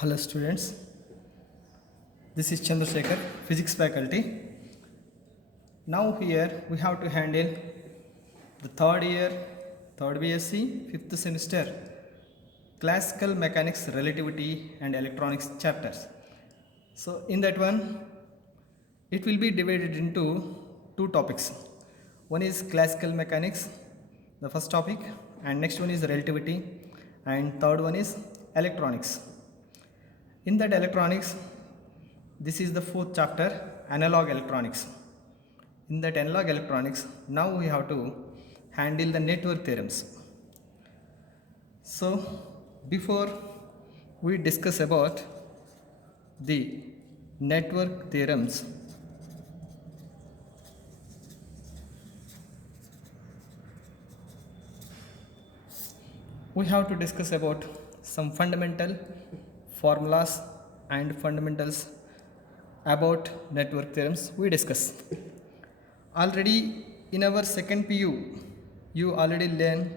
Hello students, this is Chandrasekhar, physics faculty. Now here we have to handle the third year, third BSc, fifth semester, classical mechanics, relativity and electronics chapters. So in that one, it will be divided into two topics. One is classical mechanics, the first topic, and next one is relativity, and third one is electronics. In that electronics, this is the fourth chapter, analog electronics. In that analog electronics, now we have to handle the network theorems. So before we discuss about the network theorems, we have to discuss about some fundamental formulas and fundamentals about network theorems we discuss. Already in our second PU, you already learned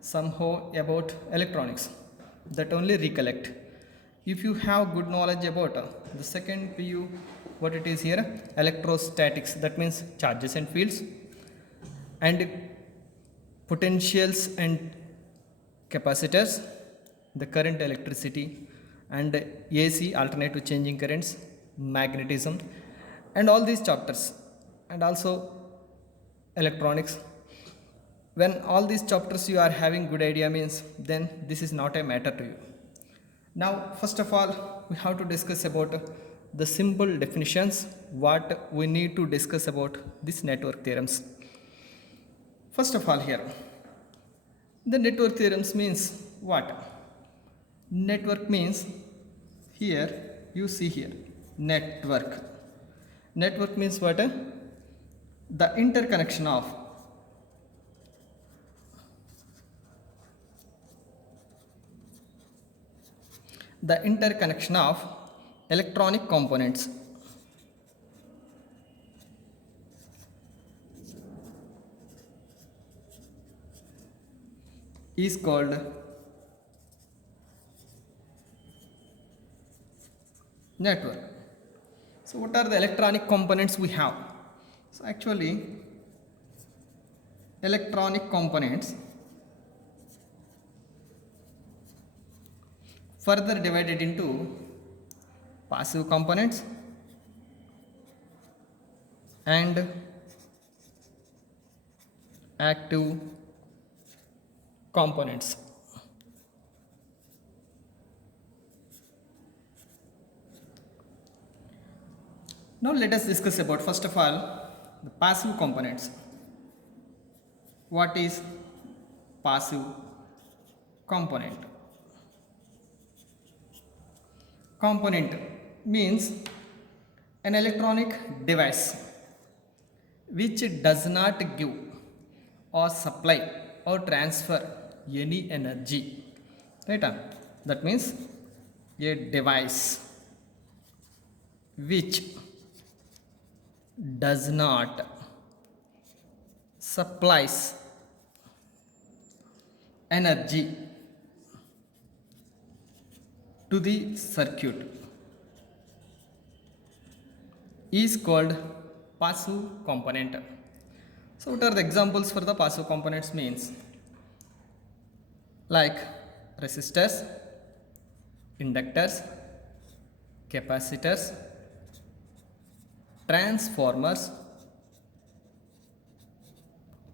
somehow about electronics. That only recollect. If you have good knowledge about the second PU, what it is here, electrostatics, that means charges and fields, and potentials and capacitors, the current, electricity, and AC, alternative changing currents, magnetism, and all these chapters, and also electronics. When all these chapters you are having good idea means, then this is not a matter to you. Now first of all, we have to discuss about the simple definitions, what we need to discuss about these network theorems. First of all, here the network theorems means what? Network means, here you see here, network. Network means what? The interconnection of electronic components is called network. So what are the electronic components we have? So actually electronic components further divided into passive components and active components. Now let us discuss about, first of all, the passive components. What is passive component? Component means an electronic device which does not give or supply or transfer any energy. Right? That means a device which does not supplies energy to the circuit is called passive component. So what are the examples for the passive components means? Like resistors, inductors, capacitors, transformers,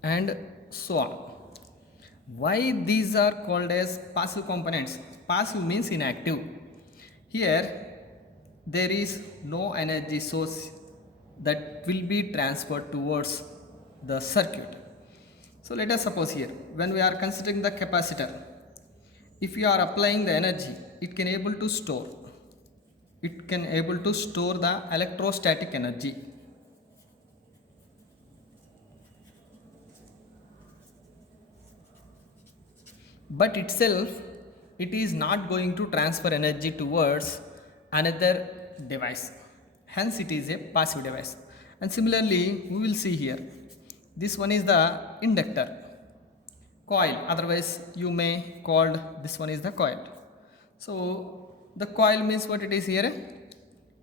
and so on. Why these are called as passive components? Passive means inactive. Here there is no energy source that will be transferred towards the circuit. So let us suppose here, when we are considering the capacitor, if you are applying the energy, it can able to store the electrostatic energy. But itself, it is not going to transfer energy towards another device. Hence it is a passive device. And similarly, we will see here, this one is the inductor, coil, otherwise you may call this one is the coil. So The coil means what it is here.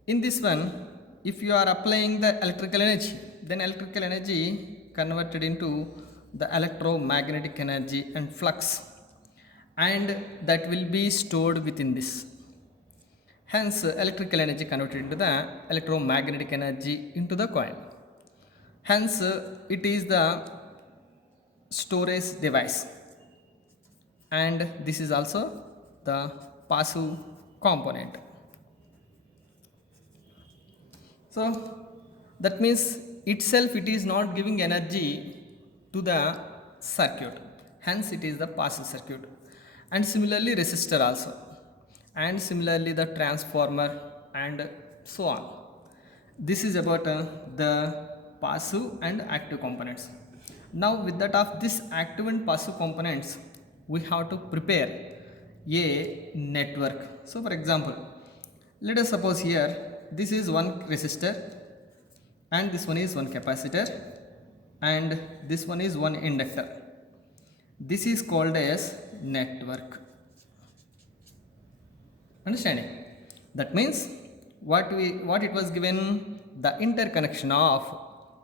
In this one, if you are applying the electrical energy, then electrical energy converted into the electromagnetic energy and flux, and that will be stored within this. Hence, electrical energy converted into the electromagnetic energy into the coil. Hence, it is the storage device, and this is also the passive component. So that means itself it is not giving energy to the circuit, hence it is the passive circuit. And similarly resistor also, and similarly the transformer, and so on. This is about the passive and active components. Now with that of this active and passive components, we have to prepare a network. So for example, let us suppose here this is one resistor, and this one is one capacitor, and this one is one inductor. This is called as network. Understanding? That means what it was given, the interconnection of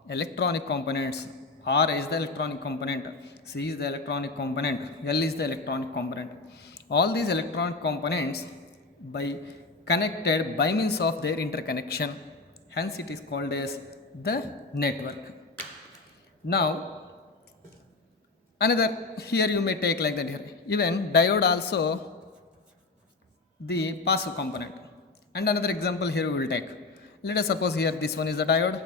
electronic components. R is the electronic component, C is the electronic component, L is the electronic component. All these electronic components by connected by means of their interconnection, hence it is called as the network. Now another, here you may take like that here, even diode also the passive component. And another example here we will take. Let us suppose here this one is the diode,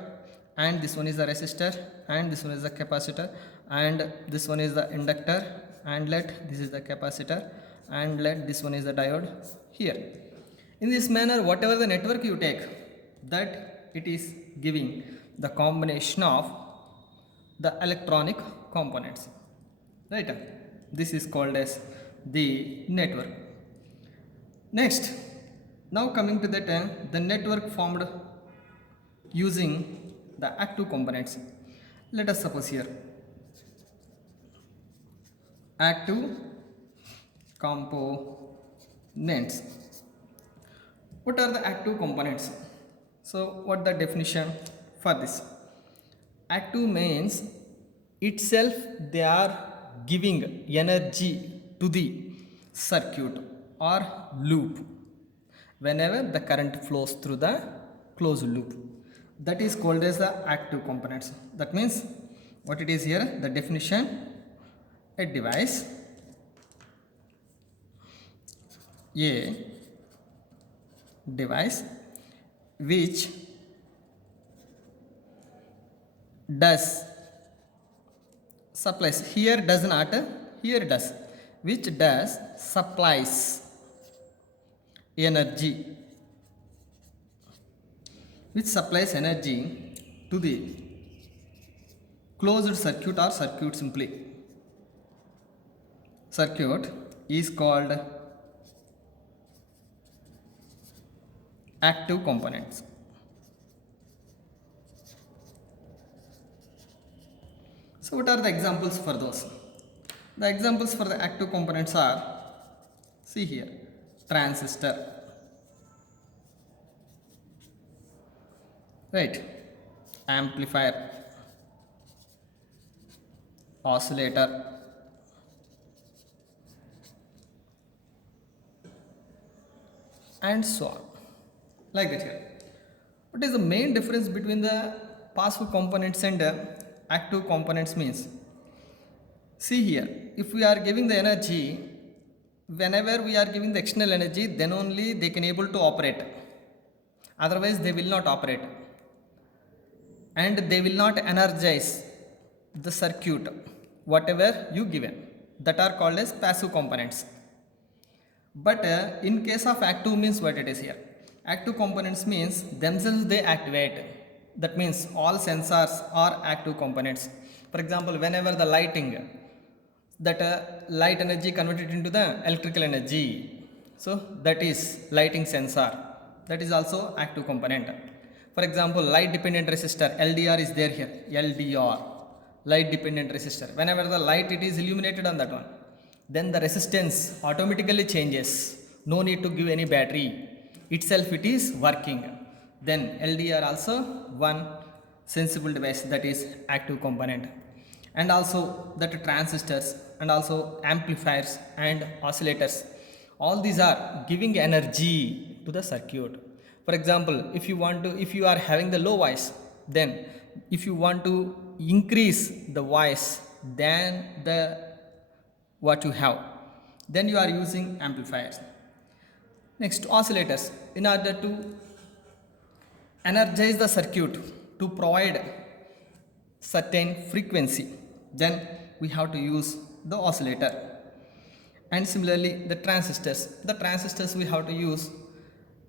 and this one is the resistor, and this one is the capacitor, and this one is the inductor, and let this is the capacitor, and let this one is the diode here. In this manner, whatever the network you take, that it is giving the combination of the electronic components, right? This is called as the network. Next, now coming to that, the network formed using the active components. Let us suppose here active components. What are the active components? So what the definition for this? Active means itself they are giving energy to the circuit or loop whenever the current flows through the closed loop. That is called as the active components. That means what it is here, the definition: a device which does supplies, here does not, here does, which does supplies energy, which supplies energy to the closed circuit or circuit simply. Circuit is called active components. So what are the examples for those? The examples for the active components are, see here, transistor, right, amplifier, oscillator, and so on, like that here. What is the main difference between the passive components and active components means? See here, if we are giving the energy, whenever we are giving the external energy, then only they can able to operate, otherwise they will not operate, and they will not energize the circuit whatever you given, that are called as passive components. But in case of active means what it is here, active components means themselves they activate. That means all sensors are active components. For example, whenever the lighting, that light energy converted into the electrical energy, so that is lighting sensor, that is also active component. For example, light dependent resistor, LDR is there here, LDR, light dependent resistor. Whenever the light it is illuminated on that one, then the resistance automatically changes. no need to give any battery, itself it is working. Then LDR also one sensible device, that is active component. And also that transistors and also amplifiers and oscillators, all these are giving energy to the circuit. For example, if you are having the low voice, then if you want to increase the voice than the what you have, then you are using amplifiers. Next, oscillators, in order to energize the circuit to provide certain frequency, then we have to use the oscillator. And similarly the transistors we have to use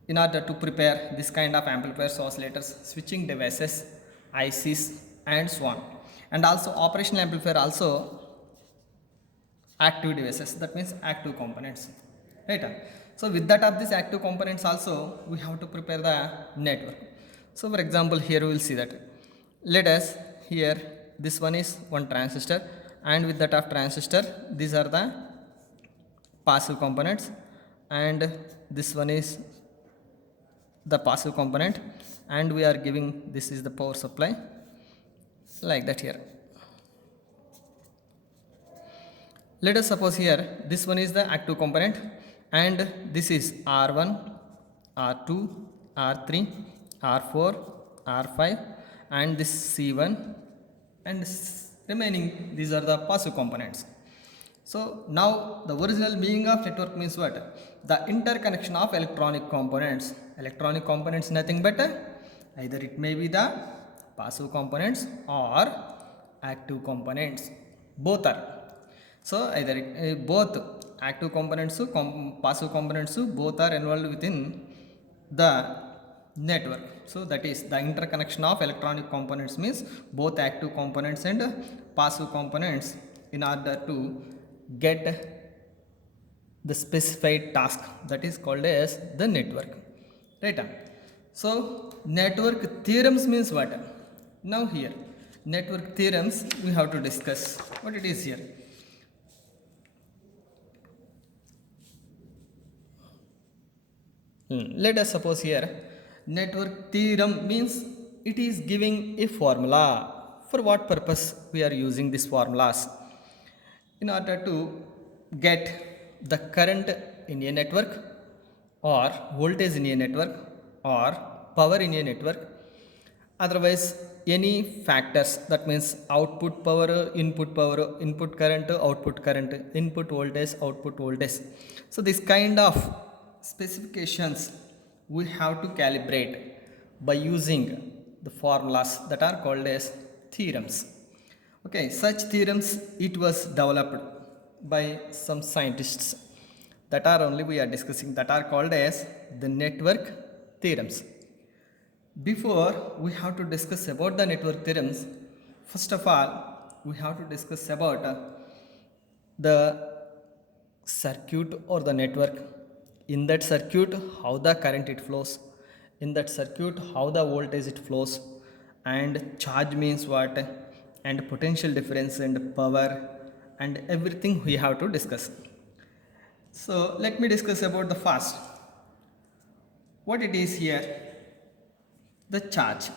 in order to prepare this kind of amplifiers, oscillators, switching devices, ICs and so on. And also operational amplifier also active devices, that means active components, right? So with that of these active components also we have to prepare the network. So for example, here we will see that, let us here this one is one transistor, and with that of transistor these are the passive components, and this one is the passive component, and we are giving this is the power supply, like that here. Let us suppose here this one is the active component, and this is R1, R2, R3, R4, R5, and this C1, and remaining these are the passive components. So now the original meaning of network means what? The interconnection of electronic components. Electronic components nothing but either it may be the passive components or active components, both are. So either both active components, passive components, both are involved within the network. So that is the interconnection of electronic components means both active components and passive components in order to get the specified task, that is called as the network, right? So network theorems means what? Now here network theorems we have to discuss what it is here. Let us suppose here network theorem means it is giving a formula. For what purpose we are using these formulas? In order to get the current in a network, or voltage in a network, or power in a network, otherwise any factors, that means output power, input current, output current, input voltage, output voltage. So this kind of specifications we have to calibrate by using the formulas that are called as theorems. Okay, such theorems it was developed by some scientists, that are only we are discussing, that are called as the network theorems. Before we have to discuss about the network theorems, first of all we have to discuss about the circuit or the network. In that circuit how the current it flows, in that circuit how the voltage it flows, and charge means what, and potential difference and power, and everything we have to discuss. So let me discuss about the first, what it is here, the charge.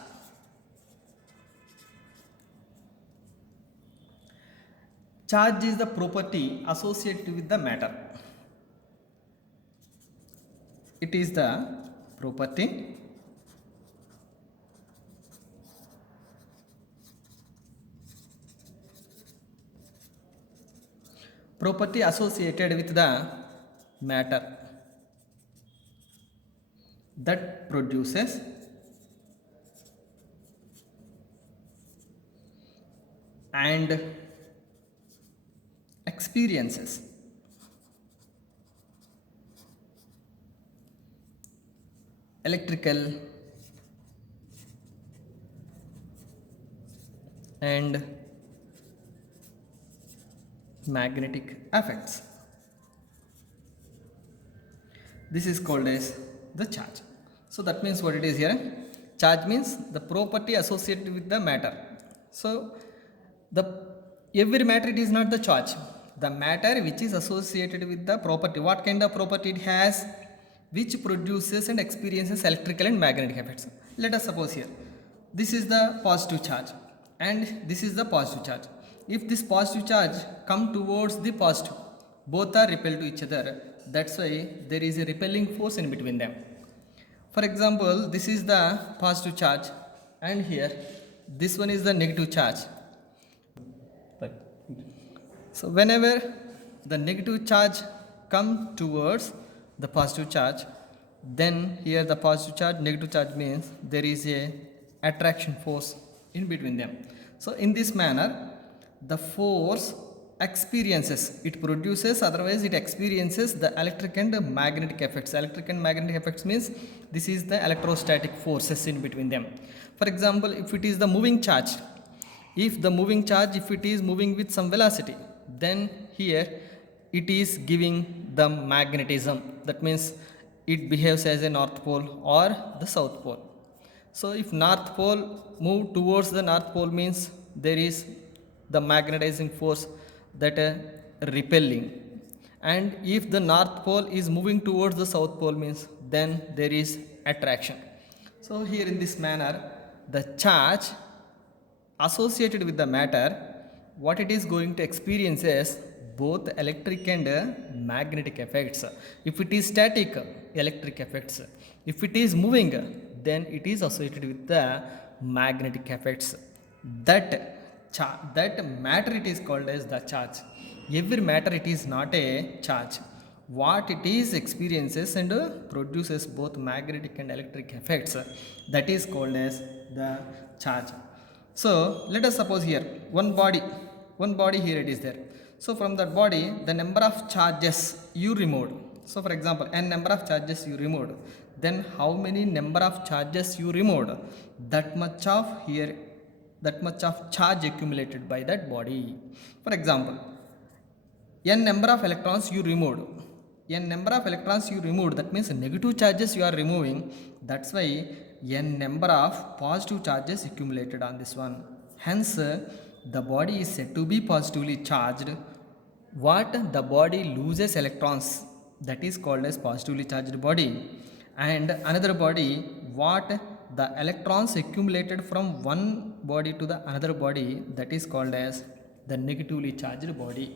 Charge is the property associated with the matter. It is the property associated with the matter that produces and experiences electrical and magnetic effects. This is called as the charge. So that means what it is here, charge means the property associated with the matter. So the every matter it is not the charge, The matter which is associated with the property. What kind of property it has? Which produces and experiences electrical and magnetic effects. Let us suppose here, this is the positive charge and this is the positive charge. If this positive charge come towards the positive, both are repelled to each other. That's why there is a repelling force in between them. For example, this is the positive charge and here this one is the negative charge. So whenever the negative charge come towards the positive charge, then here the positive charge, negative charge means there is a attraction force in between them. So in this manner, the force experiences, it produces, otherwise it experiences the electric and magnetic effects. Electric and magnetic effects means this is the electrostatic forces in between them. For example, if it is the moving charge, if it is moving with some velocity, then here it is giving the magnetism. That means it behaves as a north pole or the south pole. So if north pole move towards the north pole means there is the magnetizing force that repelling, and if the north pole is moving towards the south pole means then there is attraction. So here in this manner, the charge associated with the matter, what it is going to experience is both electric and magnetic effects. If it is static, electric effects. If it is moving, then it is associated with the magnetic effects. That matter it is called as the charge. Every matter it is not a charge. What it is experiences and produces both magnetic and electric effects, that is called as the charge. So let us suppose here one body here it is there. So from that body, the number of charges you removed. So for example, n number of charges you removed. Then how many number of charges you removed? That much of charge accumulated by that body. For example, n number of electrons you removed. N number of electrons you removed, that means negative charges you are removing. That's why n number of positive charges accumulated on this one. Hence, the body is said to be positively charged. What? The body loses electrons, that is called as positively charged body. And another body, what? The electrons accumulated from one body to the another body, that is called as the negatively charged body.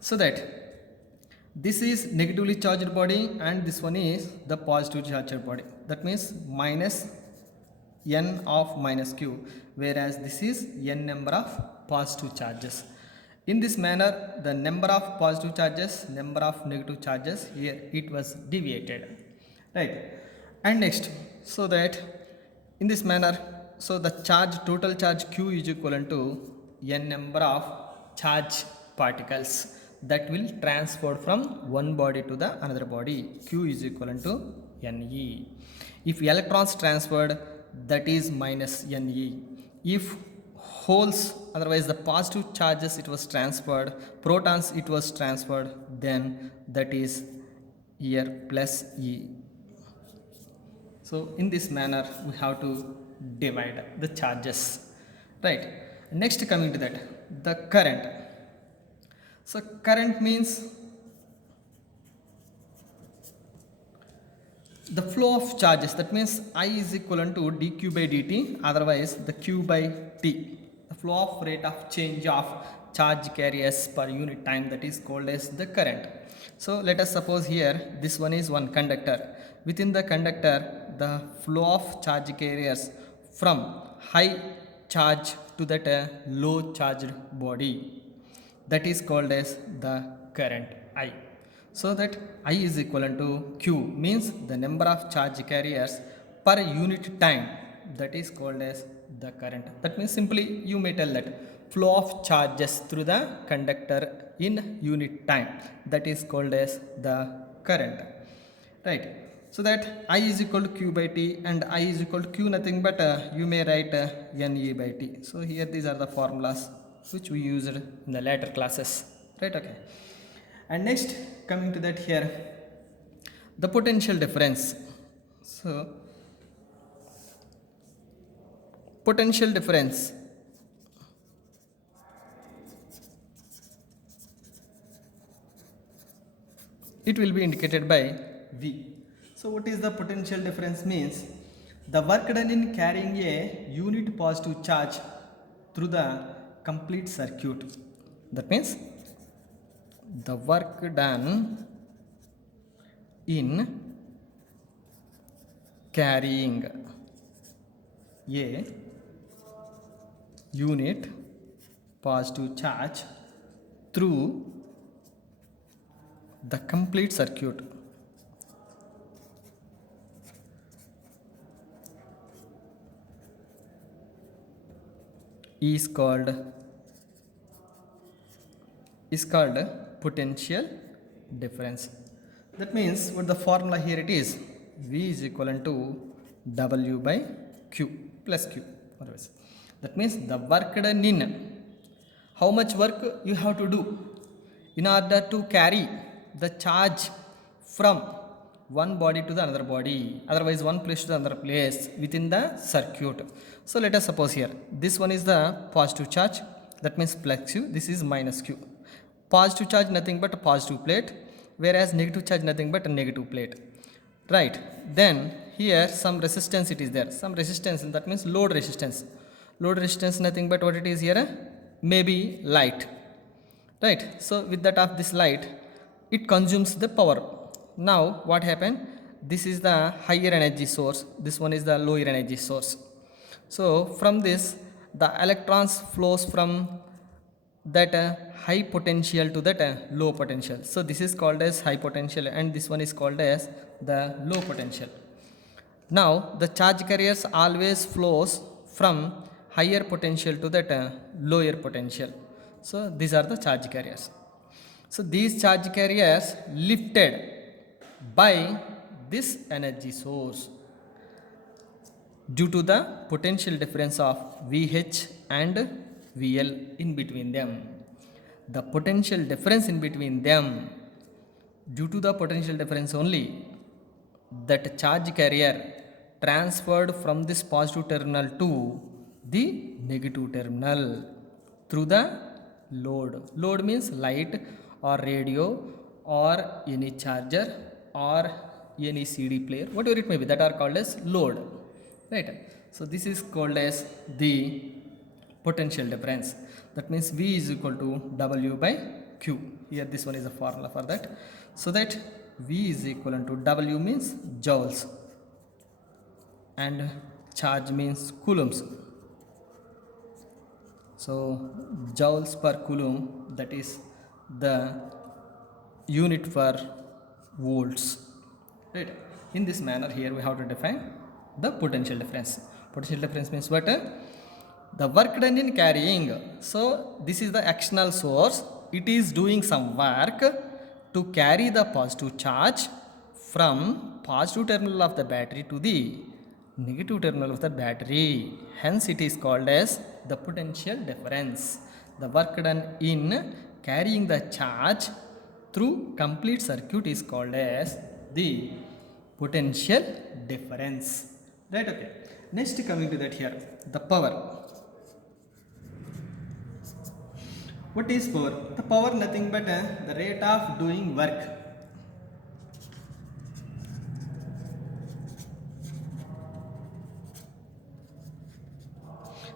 So that this is negatively charged body and this one is the positive charged body. That means minus n of minus q, whereas this is n number of positive charges. In this manner, the number of positive charges, number of negative charges, here it was deviated, right? And next, so that in this manner, so the charge, total charge q is equivalent to n number of charge particles that will transfer from one body to the another body. Q is equivalent to Ne. If electrons transferred, that is minus Ne. If holes, otherwise the positive charges it was transferred, protons it was transferred, then that is here plus E. So in this manner we have to divide the charges, right? Next, coming to that, the current. So current means the flow of charges, that means I is equivalent to dq by dt, otherwise the q by t, the flow of rate of change of charge carriers per unit time, that is called as the current. So let us suppose here this one is one conductor. Within the conductor, the flow of charge carriers from high charge to that low charged body, that is called as the current I. So that I is equivalent to Q, means the number of charge carriers per unit time, that is called as the current. That means simply you may tell that flow of charges through the conductor in unit time, that is called as the current, right? So that I is equal to Q by T and I is equal to Q nothing but you may write Ne by T. So here these are the formulas which we used in the later classes, right? Okay. And next, coming to that here, the potential difference. So potential difference it will be indicated by V. So what is the potential difference means? The work done in carrying a unit positive charge through the complete circuit. That means the work done in carrying a unit positive charge through the complete circuit is called potential difference. That means what the formula here it is, V is equivalent to W by Q plus Q. That means the work done in, how much work you have to do in order to carry the charge from one body to the another body, otherwise one place to the another place within the circuit. So let us suppose here this one is the positive charge, that means plus Q, this is minus Q. Positive charge nothing but a positive plate, whereas negative charge nothing but a negative plate, right? Then here some resistance it is there, some resistance, that means load resistance. Load resistance nothing but what it is here, maybe light, right? So with that of this light it consumes the power. Now what happened, this is the higher energy source, this one is the lower energy source. So from this the electrons flows from that high potential to that low potential. So this is called as high potential and this one is called as the low potential. Now the charge carriers always flows from higher potential to that lower potential. So these are the charge carriers. So these charge carriers lifted by this energy source due to the potential difference of VH and VL in between them. The potential difference in between them, due to the potential difference only, that charge carrier transferred from this positive terminal to the negative terminal through the load. Load means light or radio or any charger or any CD player, whatever it may be, that are called as load, right? So this is called as the potential difference. That means V is equal to W by Q. Here this one is a formula for that. So that V is equivalent to W means joules and charge means coulombs. So joules per coulomb, that is the unit for volts, right? In this manner here we have to define the potential difference. Potential difference means what? The work done in carrying. So this is the external source, it is doing some work to carry the positive charge from positive terminal of the battery to the negative terminal of the battery. Hence it is called as the potential difference. The work done in carrying the charge through complete circuit is called as the potential difference, right? Okay, next coming to that here, the power. What is power? The power nothing but the rate of doing work.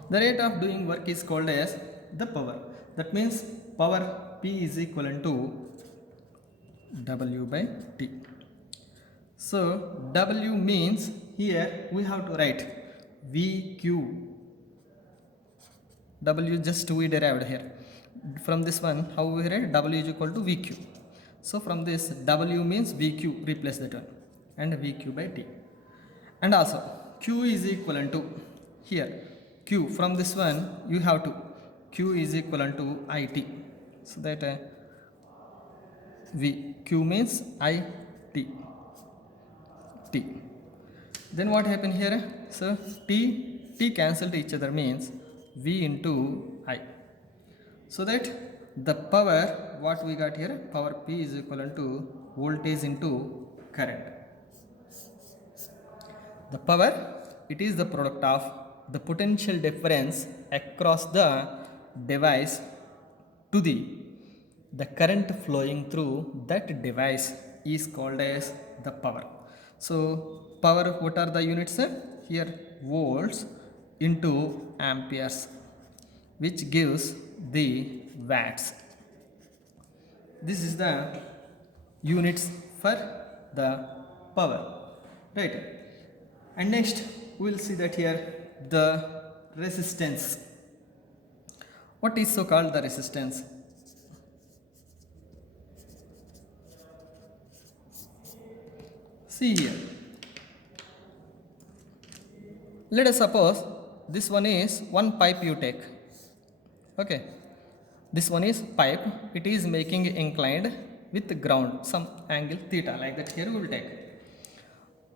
The rate of doing work is called as the power. That means power P is equivalent to W by T. So W means here we have to write VQ. W just we derived here. From this one, how we write? W is equal to VQ. So from this W means VQ, replace that one, and VQ by T. And also Q is equivalent to here Q. From this one you have to Q is equivalent to IT. So that V Q means IT. T. Then what happened here? So T cancel to each other means V into I. So that the power, what we got here, power P is equivalent to voltage into current. The power, it is the product of the potential difference across the device to the current flowing through that device is called as the power. So power, what are the units? Here volts into amperes, which gives the watts. This is the units for the power, right? And next we will see that here the resistance. What is so called the resistance? See here, let us suppose this one is one pipe you take. Okay, this one is pipe, it is making inclined with ground, some angle theta, like that. Here we will take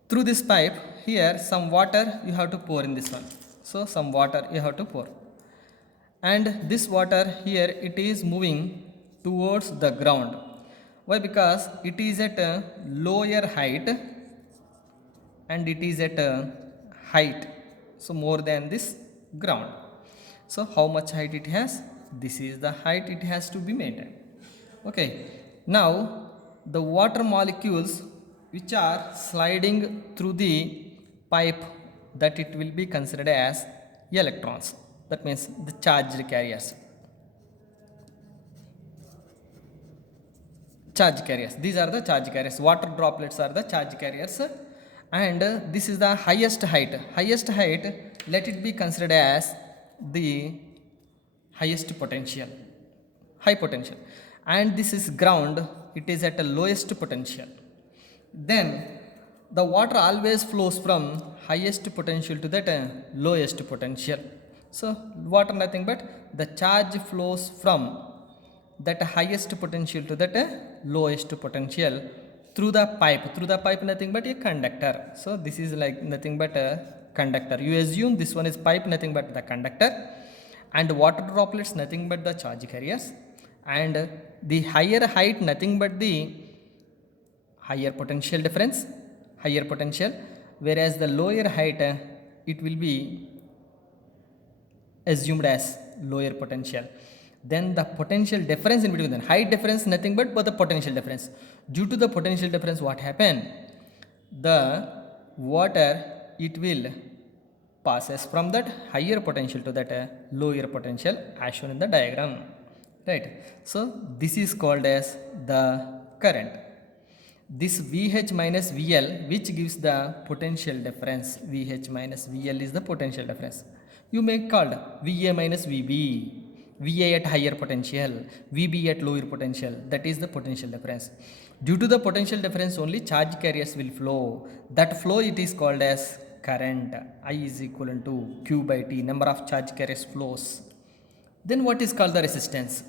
through this pipe. Here some water you have to pour in this one, so some water you have to pour, and this water here it is moving towards the ground. Why? Because it is at a lower height and it is at a height, so more than this ground. So how much height it has? This is the height it has to be maintained. Okay, now the water molecules which are sliding through the pipe, that it will be considered as electrons, that means the charged carriers. Charge carriers, these are the charge carriers. Water droplets are the charge carriers, and this is the highest height. Highest height, let it be considered as the highest potential, high potential, and this is ground, it is at a lowest potential. Then the water always flows from highest potential to that lowest potential. So water nothing but the charge flows from that highest potential to that lowest potential through the pipe. Through the pipe nothing but a conductor. So this is like nothing but a conductor. You assume this one is pipe, nothing but the conductor, and water droplets nothing but the charge carriers, and the higher height nothing but the higher potential difference, higher potential, whereas the lower height it will be assumed as lower potential. Then the potential difference in between, then height difference nothing but the potential difference. Due to the potential difference, what happen? The water it will passes from that higher potential to that lower potential as shown in the diagram, right? So this is called as the current. This VH minus VL, which gives the potential difference. VH minus VL is the potential difference. You may call VA minus VB. VA at higher potential, VB at lower potential, that is the potential difference. Due to the potential difference only charge carriers will flow. That flow it is called as current. I is equivalent to Q by T, number of charge carriers flows. Then what is called the resistance?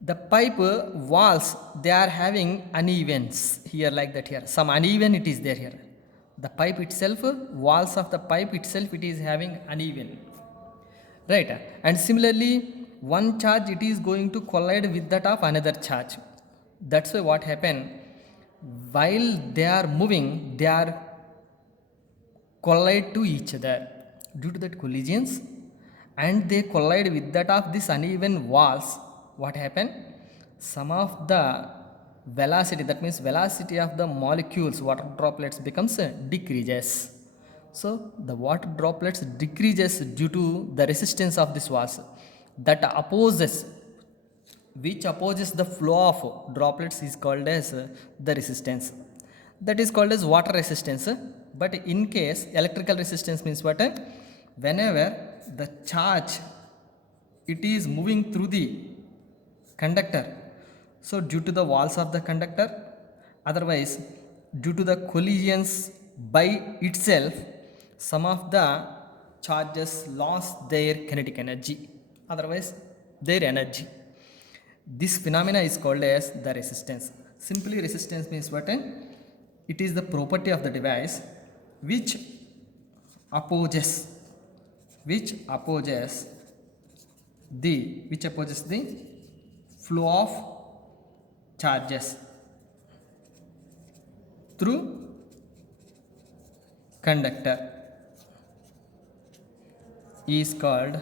The pipe walls, they are having unevens here, like that. Here some uneven it is there. Here the pipe itself, walls of the pipe itself, it is having uneven, right? And similarly one charge it is going to collide with that of another charge. That's why what happen, while they are moving, they are collide to each other. Due to that collisions, and they collide with that of this uneven walls, what happen? Some of the velocity, that means velocity of the molecules, water droplets becomes decreases. So the water droplets decreases due to the resistance of this walls that opposes, which opposes the flow of droplets is called as the resistance. That is called as water resistance. But in case electrical resistance means what? Whenever the charge it is moving through the conductor, so due to the walls of the conductor, otherwise due to the collisions by itself, some of the charges lost their kinetic energy, otherwise their energy. This phenomena is called as the resistance. Simply resistance means what? It is the property of the device which opposes the flow of charges through conductor is called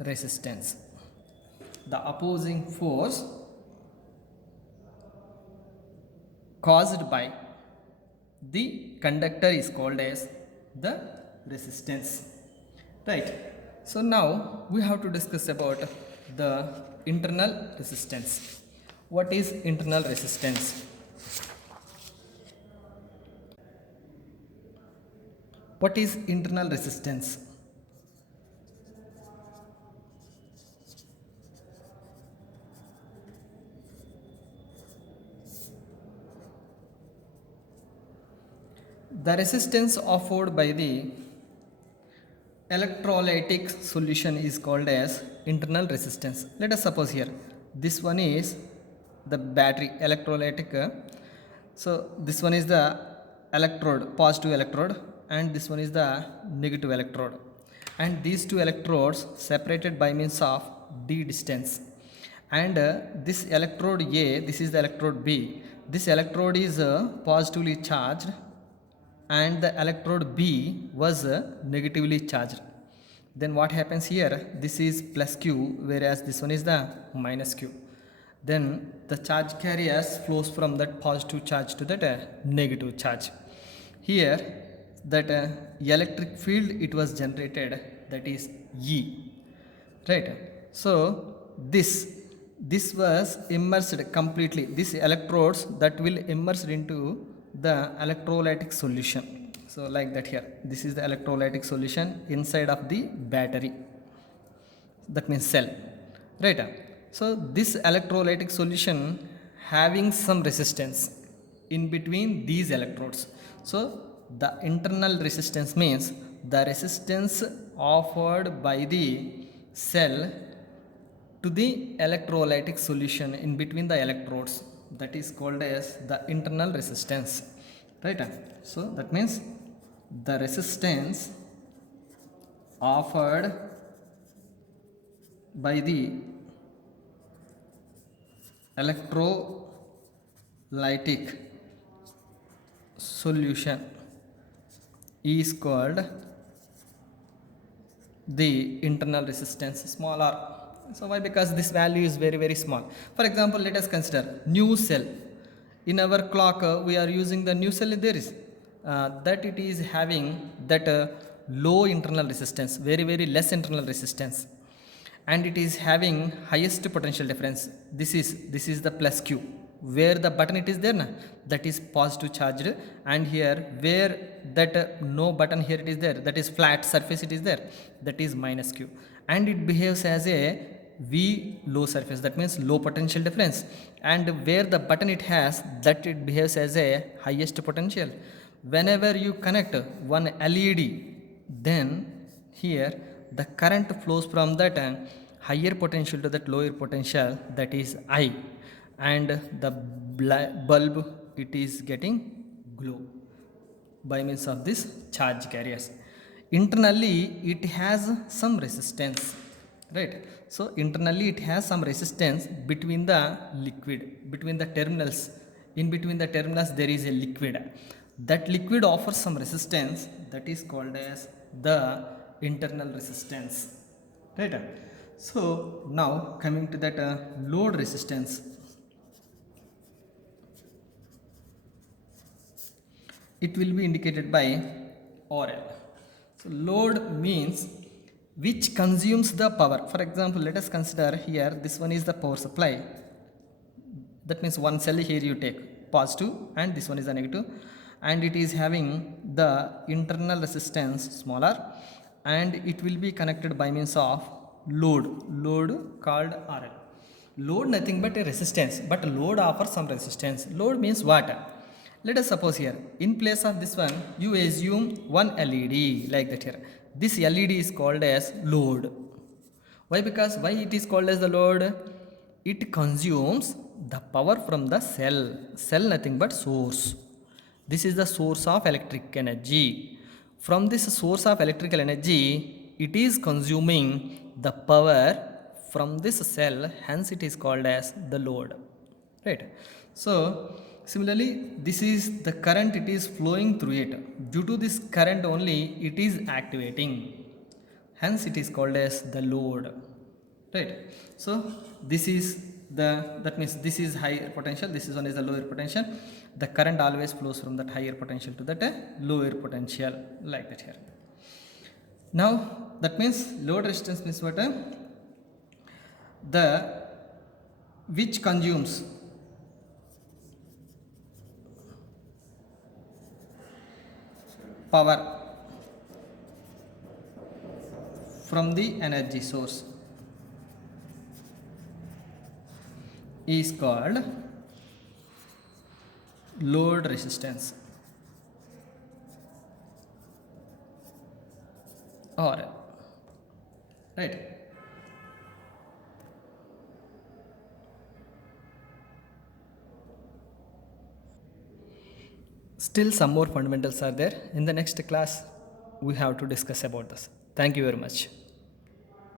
resistance. The opposing force caused by the conductor is called as the resistance, right? So now we have to discuss about the internal resistance. What is internal resistance? What is internal resistance? The resistance offered by the electrolytic solution is called as internal resistance. Let us suppose here this one is the battery electrolytic. So this one is the electrode, positive electrode, and this one is the negative electrode, and these two electrodes separated by means of d distance. And this electrode A, this is the electrode B. This electrode is positively charged and the electrode B was negatively charged. Then what happens here? This is plus Q, whereas this one is the minus Q. Then the charge carriers flows from that positive charge to that negative charge. Here that electric field it was generated, that is E, right? So this was immersed completely, these electrodes that will immerse into the electrolytic solution. So like that here, this is the electrolytic solution inside of the battery, that means cell, right? So this electrolytic solution having some resistance in between these electrodes. So the internal resistance means the resistance offered by the cell to the electrolytic solution in between the electrodes, that is called as the internal resistance, right? So that means the resistance offered by the electrolytic solution is called the internal resistance, small r. So why? Because this value is very very small. For example, let us consider new cell. In our clock we are using the new cell. There is that it is having that low internal resistance, very very less internal resistance, and it is having highest potential difference. This is the plus Q, where the button it is there na, that is positive charged, and here where that no button here it is there, that is flat surface it is there, that is minus Q, and it behaves as a V low surface, that means low potential difference, and where the button it has, that it behaves as a highest potential. Whenever you connect one LED, then here the current flows from that higher potential to that lower potential, that is I, and the bulb it is getting glow by means of this charge carriers. Internally it has some resistance, right? So internally it has some resistance between the liquid, between the terminals. In between the terminals there is a liquid. That liquid offers some resistance, that is called as the internal resistance, right? So now coming to that load resistance. It will be indicated by RL. So load means which consumes the power. For example, let us consider here this one is the power supply. That means one cell here you take positive and this one is the negative, and it is having the internal resistance smaller, and it will be connected by means of load called RL. Load nothing but a resistance, but load offers some resistance. Load means what? Let us suppose here in place of this one you assume one LED like that here. This LED is called as load. Why? Because why it is called as the load? It consumes the power from the cell. Cell nothing but source. This is the source of electric energy. From this source of electrical energy, it is consuming the power from this cell, hence it is called as the load, right? So similarly, this is the current, it is flowing through it. Due to this current only it is activating, hence it is called as the load, right? So this is that means this is higher potential, this is one is the lower potential. The current always flows from that higher potential to that lower potential, like that here. Now that means load resistance means what? The which consumes power from the energy source is called load resistance, or right. Still some more fundamentals are there. In the next class we have to discuss about this. Thank you very much.